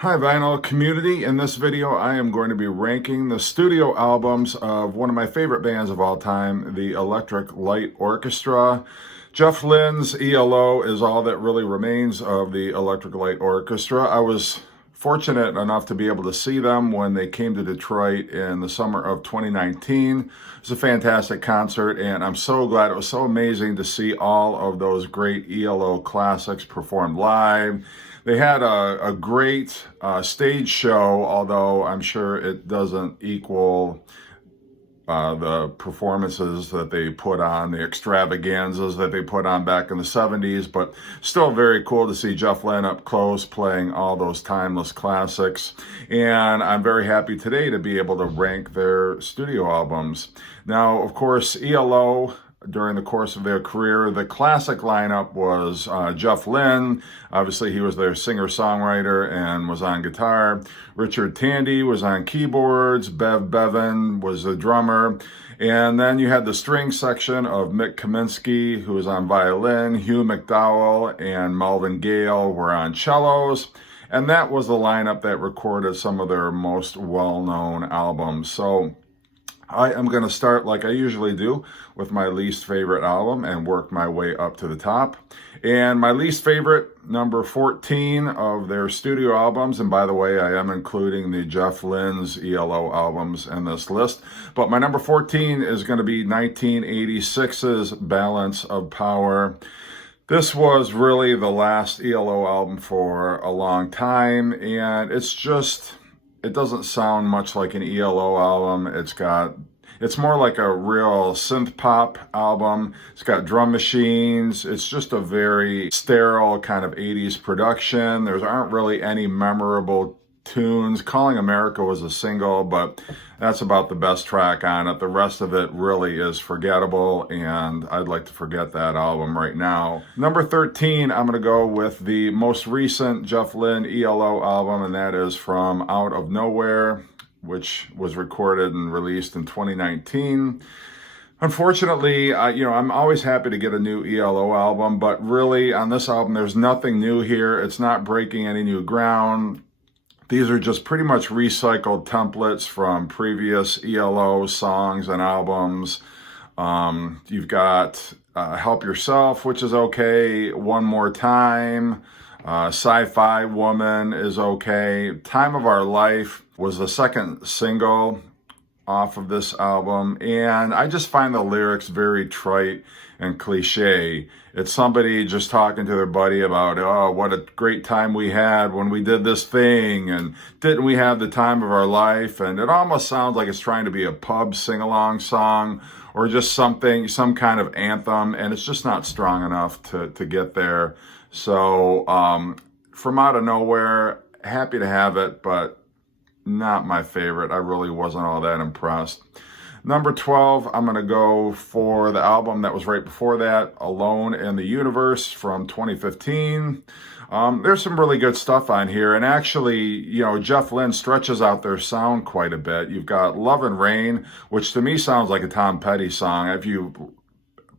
Hi vinyl community. In this video I am going to be ranking the studio albums of one of my favorite bands of all time, the Electric Light Orchestra. Jeff Lynne's ELO is all that really remains of the Electric Light Orchestra. I was fortunate enough to be able to see them when they came to Detroit in the summer of 2019. It was a fantastic concert, and I'm so glad. It was so amazing to see all of those great ELO classics performed live. They had a great stage show, although I'm sure it doesn't equal the performances that they put on, the extravaganzas that they put on back in the 70s, but still very cool to see Jeff Lynne up close playing all those timeless classics. And I'm very happy today to be able to rank their studio albums. Now, of course, ELO, during the course of their career, the classic lineup was Jeff Lynne. Obviously, he was their singer-songwriter and was on guitar. Richard Tandy was on keyboards. Bev Bevan was the drummer. And then you had the string section of Mick Kaminsky, who was on violin. Hugh McDowell and Melvin Gale were on cellos. And that was the lineup that recorded some of their most well-known albums. So I am going to start, like I usually do, with my least favorite album and work my way up to the top. And my least favorite, number 14 of their studio albums, and by the way, I am including the Jeff Lynne's ELO albums in this list, but my number 14 is going to be 1986's Balance of Power. This was really the last ELO album for a long time, and it doesn't sound much like an ELO album. It's more like a real synth pop album. It's got drum machines. It's just a very sterile kind of 80s production. There aren't really any memorable tunes. Calling America was a single, but that's about the best track on it. The rest of it really is forgettable, and I'd like to forget that album right now. Number 13, I'm going to go with the most recent Jeff Lynne ELO album, and that is from Out of Nowhere, which was recorded and released in 2019. Unfortunately, I'm always happy to get a new ELO album, but really on this album, there's nothing new here. It's not breaking any new ground. These are just pretty much recycled templates from previous ELO songs and albums. You've got Help Yourself, which is okay. One More Time. Sci-Fi Woman is okay. Time of Our Life was the second single off of this album, and I just find the lyrics very trite and cliche. It's somebody just talking to their buddy about, oh, what a great time we had when we did this thing, and didn't we have the time of our life? And it almost sounds like it's trying to be a pub sing-along song or just some kind of anthem, and it's just not strong enough to get there. So from Out of Nowhere, happy to have it, but not my favorite. I really wasn't all that impressed. Number 12, I'm going to go for the album that was right before that, Alone in the Universe from 2015. There's some really good stuff on here. And actually, Jeff Lynne stretches out their sound quite a bit. You've got Love and Rain, which to me sounds like a Tom Petty song. If you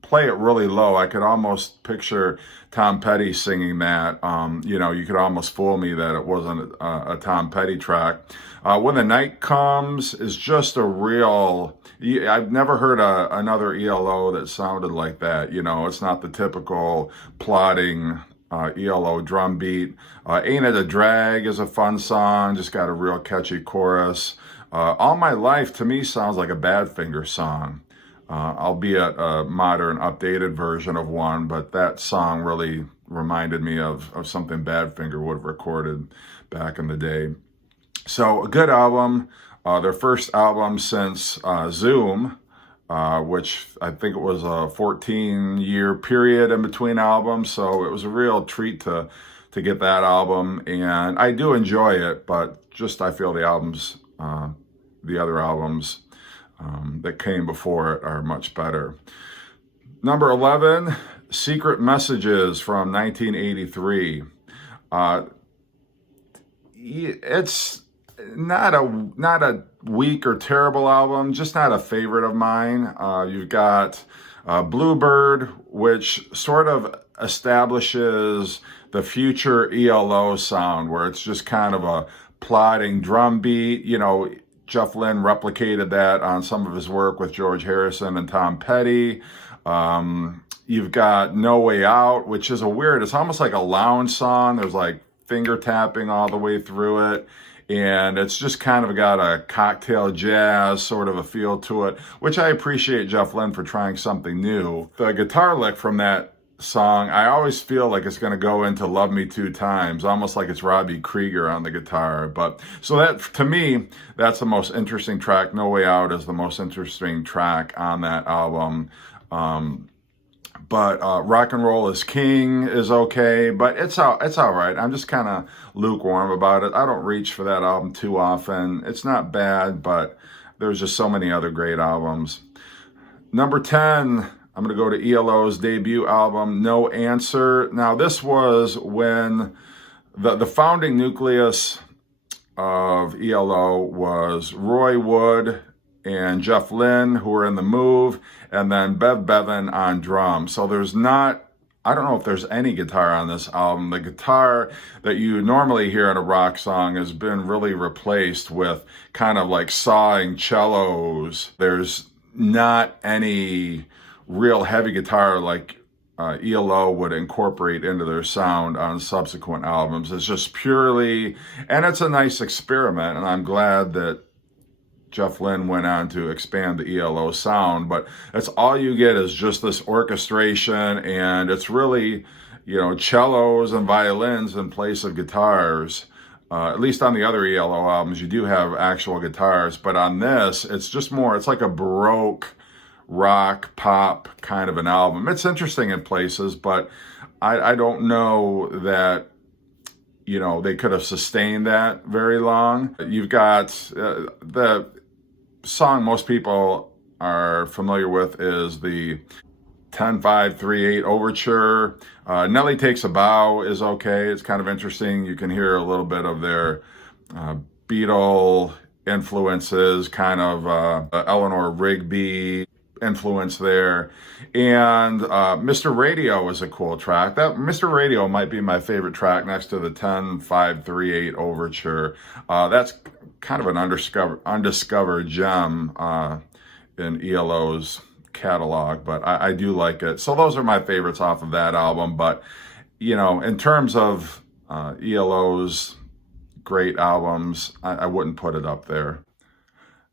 play it really low, I could almost picture Tom Petty singing that. You could almost fool me that it wasn't a Tom Petty track. When the Night Comes is just a real, I've never heard another ELO that sounded like that. It's not the typical plodding ELO drum beat. Ain't It a Drag is a fun song, just got a real catchy chorus. All My Life to me sounds like a Badfinger song. Albeit a modern, updated version of one, but that song really reminded me of something Badfinger would have recorded back in the day. So a good album, their first album since Zoom, which I think it was a 14-year period in between albums, so it was a real treat to get that album, and I do enjoy it, but just I feel the other albums that came before it are much better. Number 11, Secret Messages from 1983. It's not a weak or terrible album, just not a favorite of mine. You've got Bluebird, which sort of establishes the future ELO sound, where it's just kind of a plodding drum beat. You know, Jeff Lynne replicated that on some of his work with George Harrison and Tom Petty. You've got No Way Out, which is it's almost like a lounge song. There's like finger tapping all the way through it. And it's just kind of got a cocktail jazz sort of a feel to it, which I appreciate Jeff Lynne for trying something new. The guitar lick from that song, I always feel like it's going to go into Love Me Two Times, almost like it's Robbie Krieger on the guitar. But so that, to me, that's the most interesting track. No Way Out is the most interesting track on that album. But Rock and Roll is King is okay, but it's all right. I'm just kind of lukewarm about it. I don't reach for that album too often. It's not bad, but there's just so many other great albums. Number 10, I'm going to go to ELO's debut album, No Answer. Now, this was when the founding nucleus of ELO was Roy Wood and Jeff Lynne, who were in The Move, and then Bev Bevan on drums. So I don't know if there's any guitar on this album. The guitar that you normally hear in a rock song has been really replaced with kind of like sawing cellos. There's not any real heavy guitar like ELO would incorporate into their sound on subsequent albums. It's just purely, and it's a nice experiment, and I'm glad that Jeff Lynne went on to expand the ELO sound, but that's all you get is just this orchestration, and it's really, cellos and violins in place of guitars. At least on the other ELO albums, you do have actual guitars, but on this, it's just more, it's like a Baroque rock pop kind of an album. It's interesting in places, but I don't know that they could have sustained that very long. You've got the song most people are familiar with is the 10-5-3-8 Overture. Nelly Takes a Bow is okay. It's kind of interesting. You can hear a little bit of their Beatle influences, kind of Eleanor Rigby influence there. And Mr. Radio is a cool track. That Mr. Radio might be my favorite track next to the 10-5-3-8 Overture. That's kind of an undiscovered gem in ELO's catalog, but I do like it. So those are my favorites off of that album. But, in terms of ELO's great albums, I wouldn't put it up there.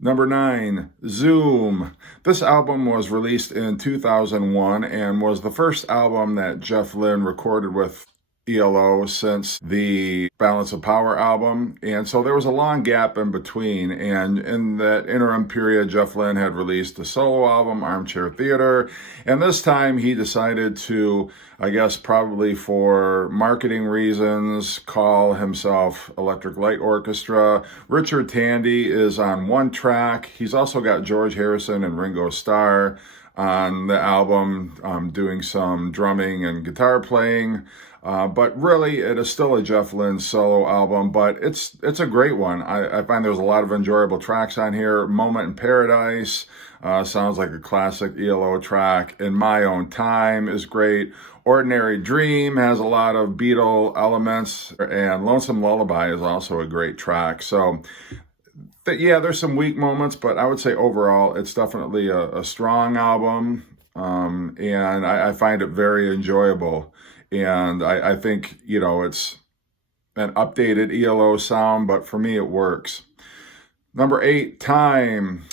Number 9, Zoom. This album was released in 2001 and was the first album that Jeff Lynne recorded with ELO since the Balance of Power album. And so there was a long gap in between. And in that interim period, Jeff Lynne had released a solo album, Armchair Theater. And this time he decided to, I guess probably for marketing reasons, call himself Electric Light Orchestra. Richard Tandy is on one track. He's also got George Harrison and Ringo Starr on the album, doing some drumming and guitar playing. But really, it is still a Jeff Lynne solo album, but it's a great one. I find there's a lot of enjoyable tracks on here. Moment in Paradise sounds like a classic ELO track. In My Own Time is great. Ordinary Dream has a lot of Beatle elements, and Lonesome Lullaby is also a great track. So, there's some weak moments, but I would say overall, it's definitely a strong album, and I find it very enjoyable. And I think, it's an updated ELO sound, but for me, it works. Number 8, Time.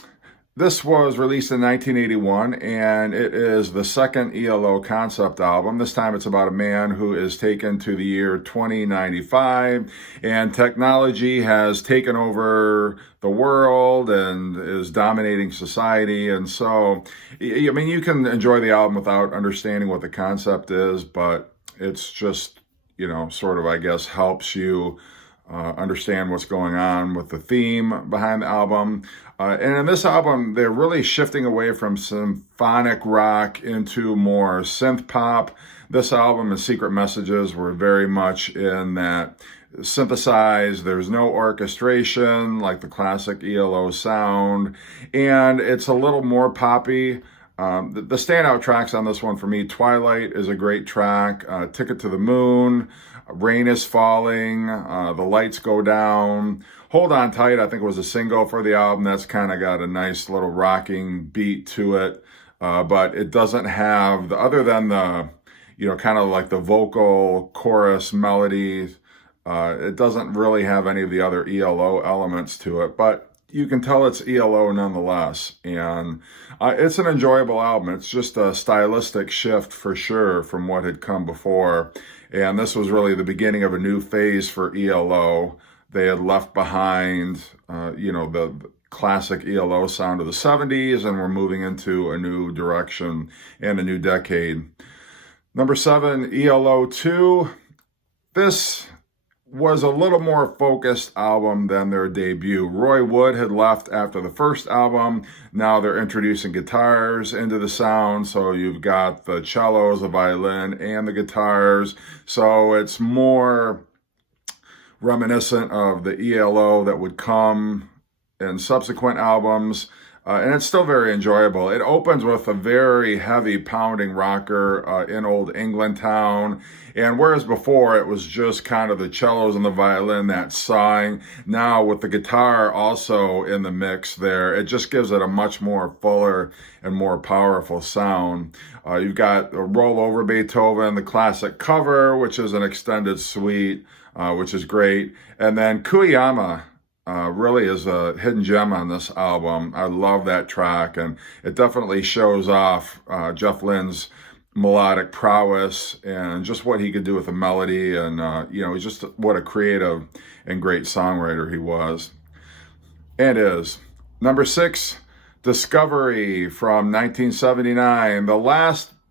This was released in 1981, and it is the second ELO concept album. This time it's about a man who is taken to the year 2095, and technology has taken over the world and is dominating society. And so, you can enjoy the album without understanding what the concept is, but it's just, sort of, I guess, helps you understand what's going on with the theme behind the album. And in this album, they're really shifting away from symphonic rock into more synth pop. This album and Secret Messages were very much in that synthesized. There's no orchestration like the classic ELO sound. And it's a little more poppy. The standout tracks on this one for me, Twilight is a great track, Ticket to the Moon, Rain is Falling, The Lights Go Down, Hold On Tight, I think was a single for the album. That's kind of got a nice little rocking beat to it, but it doesn't have, other than the, kind of like the vocal chorus melodies, it doesn't really have any of the other ELO elements to it, but you can tell it's ELO nonetheless. And it's an enjoyable album. It's just a stylistic shift for sure from what had come before. And this was really the beginning of a new phase for ELO. They had left behind, the classic ELO sound of the 70s, and we're moving into a new direction and a new decade. Number 7, ELO 2. This was a little more focused album than their debut. Roy Wood had left after the first album. Now they're introducing guitars into the sound. So you've got the cellos, the violin, and the guitars. So it's more reminiscent of the ELO that would come in subsequent albums. And it's still very enjoyable. It opens with a very heavy pounding rocker in Old England Town. And whereas before it was just kind of the cellos and the violin that sang, now with the guitar also in the mix there, it just gives it a much more fuller and more powerful sound. You've got a Roll Over Beethoven, the classic cover, which is an extended suite, which is great. And then Kuyama really is a hidden gem on this album. I love that track, and it definitely shows off Jeff Lynne's melodic prowess and just what he could do with the melody, and he's just what a creative and great songwriter he was and is. Number 6, Discovery from 1979,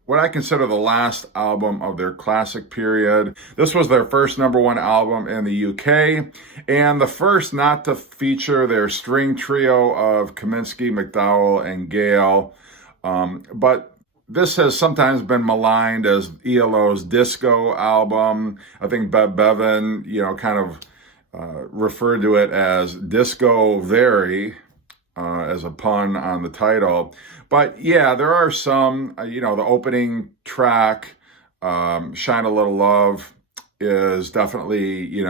what I consider the last album of their classic period. This was their first #1 album in the UK, and the first not to feature their string trio of Kaminsky, McDowell, and Gale. But this has sometimes been maligned as ELO's disco album. I think Bev Bevan, kind of referred to it as Disco Very, as a pun on the title. But yeah, there are some, the opening track, Shine a Little Love, is definitely,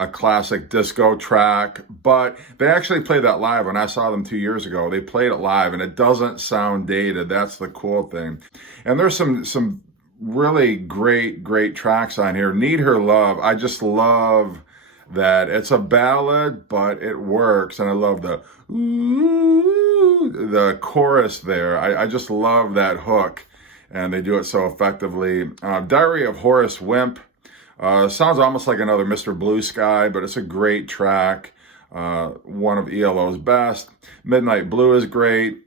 a classic disco track, but they actually played that live. When I saw them 2 years ago, they played it live, and it doesn't sound dated. That's the cool thing. And there's some really great tracks on here. Need Her Love, I just love that. It's a ballad, but it works, and I love the the chorus there. I just love that hook, and they do it so effectively. Diary of Horace Wimp, sounds almost like another Mr. Blue Sky, but it's a great track, one of ELO's best. Midnight Blue is great.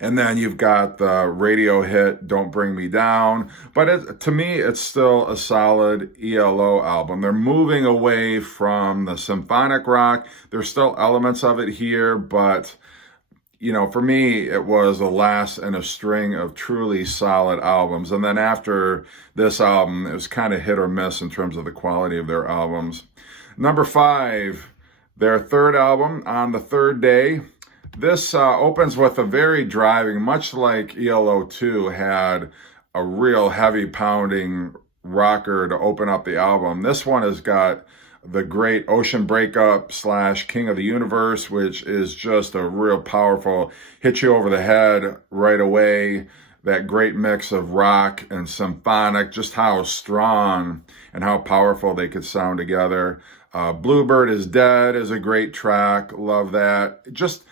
And then you've got the radio hit, Don't Bring Me Down. But to me, it's still a solid ELO album. They're moving away from the symphonic rock. There's still elements of it here, but, for me, it was the last in a string of truly solid albums. And then after this album, it was kind of hit or miss in terms of the quality of their albums. Number 5, their third album, On the Third Day. This opens with a very driving, much like ELO 2 had a real heavy pounding rocker to open up the album. This one has got the great Ocean Breakup / King of the Universe, which is just a real powerful, hit you over the head right away. That great mix of rock and symphonic, just how strong and how powerful they could sound together. Bluebird is Dead is a great track. Love that. Just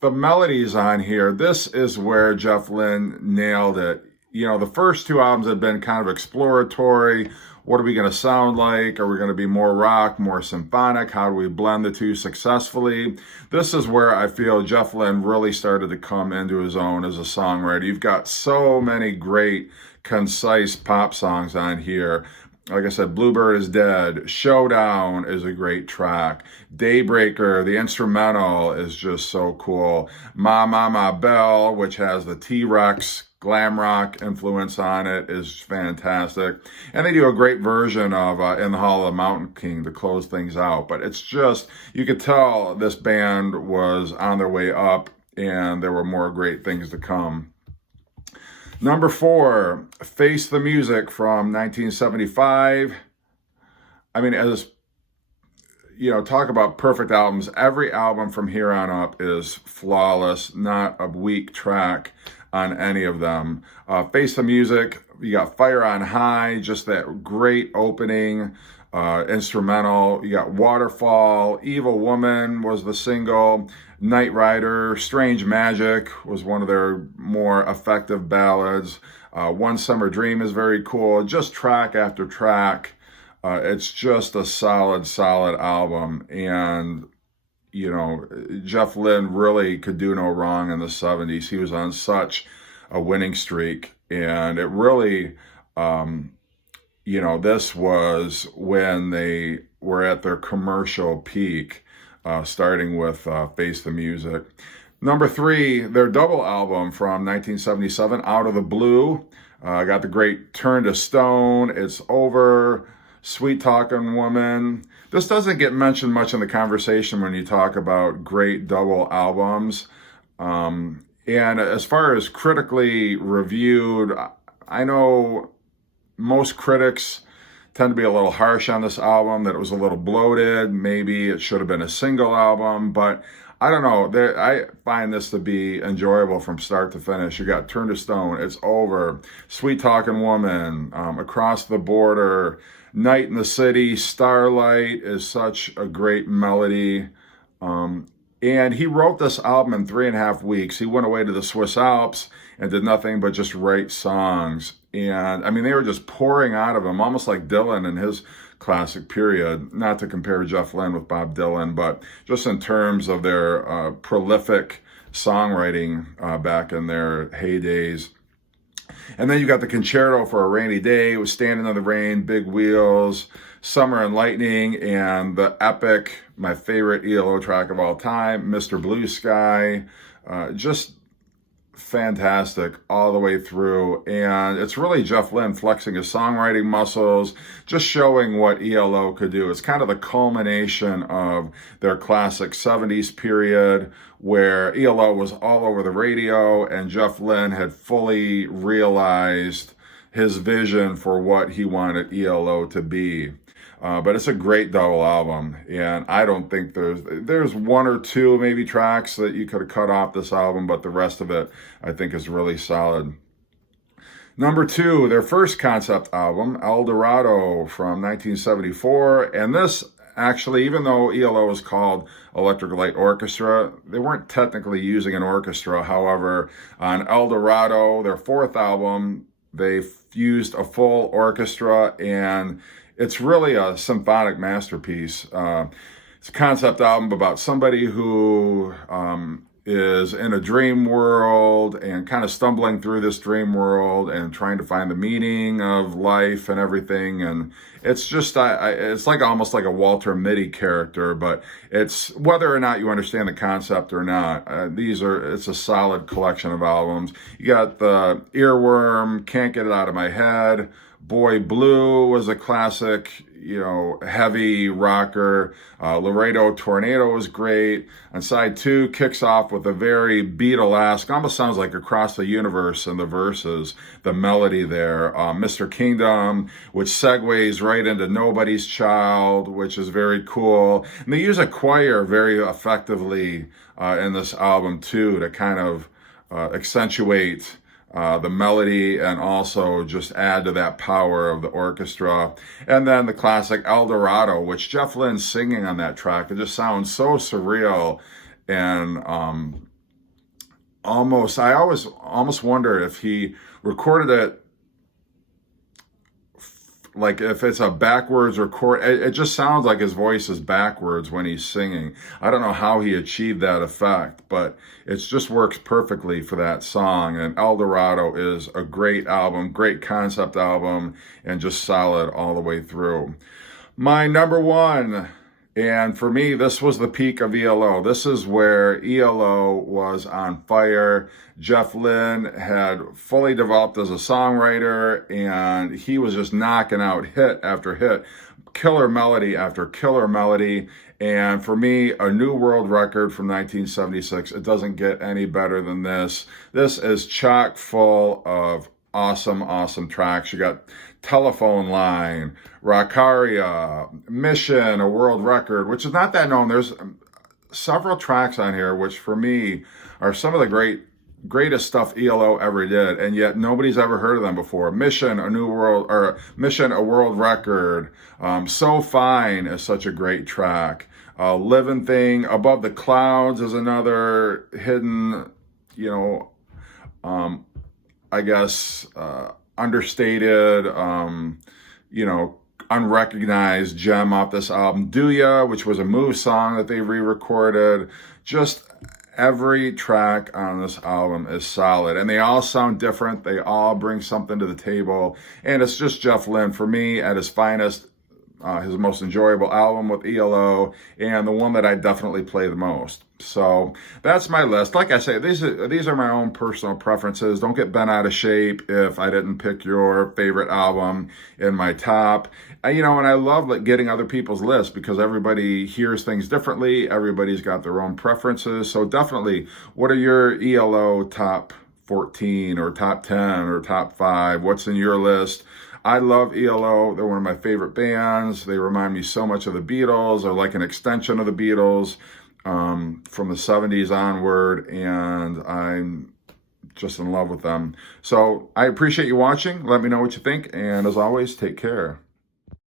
the melodies on here, this is where Jeff Lynne nailed it. The first 2 albums had been kind of exploratory. What are we going to sound like? Are we going to be more rock, more symphonic? How do we blend the two successfully? This is where I feel Jeff Lynne really started to come into his own as a songwriter. You've got so many great, concise pop songs on here. Like I said, Bluebird is Dead. Showdown is a great track. Daybreaker, the instrumental, is just so cool. Ma Ma Ma Belle, which has the T-Rex glam rock influence on it, is fantastic. And they do a great version of In the Hall of the Mountain King to close things out. But it's just, you could tell this band was on their way up, and there were more great things to come. Number 4, Face the Music from 1975. I mean, as you know, talk about perfect albums. Every album from here on up is flawless, not a weak track on any of them. Face the Music, you got Fire on High, just that great opening instrumental. You got Waterfall, Evil Woman was the single, Night Rider, Strange Magic was one of their more effective ballads. One Summer Dream is very cool, just track after track. It's just a solid album, and you know, Jeff Lynne really could do no wrong in the 70s. He was on such a winning streak, and it really, you know, this was when they were at their commercial peak, starting with Face the Music. Number 3, their double album from 1977, Out of the Blue. Got the great Turn to Stone, It's Over, Sweet Talking Woman. This doesn't get mentioned much in the conversation when you talk about great double albums. And as far as critically reviewed, I know most critics tend to be a little harsh on this album, that it was a little bloated. Maybe it should have been a single album, but I don't know. I find this to be enjoyable from start to finish. You got Turn to Stone, It's Over, Sweet Talking Woman, Across the Border, Night in the City, Starlight is such a great melody. And he wrote this album in 3.5 weeks. He went away to the Swiss Alps and did nothing but just write songs. And I mean, they were just pouring out of him, almost like Dylan in his classic period. Not to compare Jeff Lynne with Bob Dylan, but just in terms of their prolific songwriting back in their heydays. And then you got the Concerto for a Rainy Day, with Standing in the Rain, Big Wheels, Summer and Lightning, and the epic, my favorite ELO track of all time, Mr. Blue Sky. Just fantastic all the way through. And it's really Jeff Lynne flexing his songwriting muscles, just showing what ELO could do. It's kind of the culmination of their classic 70s period, where ELO was all over the radio and Jeff Lynne had fully realized his vision for what he wanted ELO to be. But it's a great double album, and I don't think there's 1 or 2 maybe tracks that you could have cut off this album, but the rest of it I think is really solid. Number 2, their first concept album, El Dorado from 1974, and this actually, even though ELO was called Electric Light Orchestra, they weren't technically using an orchestra. However, on El Dorado, their 4th album, they used a full orchestra, and it's really a symphonic masterpiece. It's a concept album about somebody who is in a dream world and kind of stumbling through this dream world and trying to find the meaning of life and everything. And it's just, it's like almost like a Walter Mitty character, but it's whether or not you understand the concept or not. It's a solid collection of albums. You got the Earworm, Can't Get It Out of My Head. Boy Blue was a classic, you know, heavy rocker. Laredo Tornado was great. And side 2 kicks off with a very Beatlesque, almost sounds like Across the Universe in the verses, the melody there. Mr. Kingdom, which segues right into Nobody's Child, which is very cool. And they use a choir very effectively in this album too, to kind of accentuate the melody and also just add to that power of the orchestra. And then the classic El Dorado, which Jeff Lynne's singing on that track. It just sounds so surreal and I almost wonder if he recorded it like if it's a backwards record. It just sounds like his voice is backwards when he's singing. I don't know how he achieved that effect, but it just works perfectly for that song. And El Dorado is a great album, great concept album, and just solid all the way through. My number 1, and for me, this was the peak of ELO. This is where ELO was on fire. Jeff Lynne had fully developed as a songwriter, and he was just knocking out hit after hit. killer melody after killer melody. And for me, a new world record from 1976. It doesn't get any better than this. This is chock full of awesome, awesome tracks. You got Telephone Line, Rockaria, Mission, a world record, which is not that known. There's several tracks on here, which for me are some of the greatest stuff ELO ever did, and yet nobody's ever heard of them before. Mission, a world record. So Fine is such a great track. Living Thing, Above the Clouds is another hidden, I guess, understated, unrecognized gem off this album. Do Ya, which was a Move song that they re-recorded. Just every track on this album is solid, and they all sound different. They all bring something to the table, and it's just Jeff Lynne, for me, at his finest. His most enjoyable album with ELO, and the one that I definitely play the most. So that's my list. Like I say, these are my own personal preferences. Don't get bent out of shape if I didn't pick your favorite album in my top. And I love getting other people's lists, because everybody hears things differently. Everybody's got their own preferences. So definitely, what are your ELO top 14 or top 10 or top 5? What's in your list? I love ELO. They're one of my favorite bands. They remind me so much of the Beatles. They're like an extension of the Beatles from the 70s onward, and I'm just in love with them. So I appreciate you watching. Let me know what you think, and as always, take care.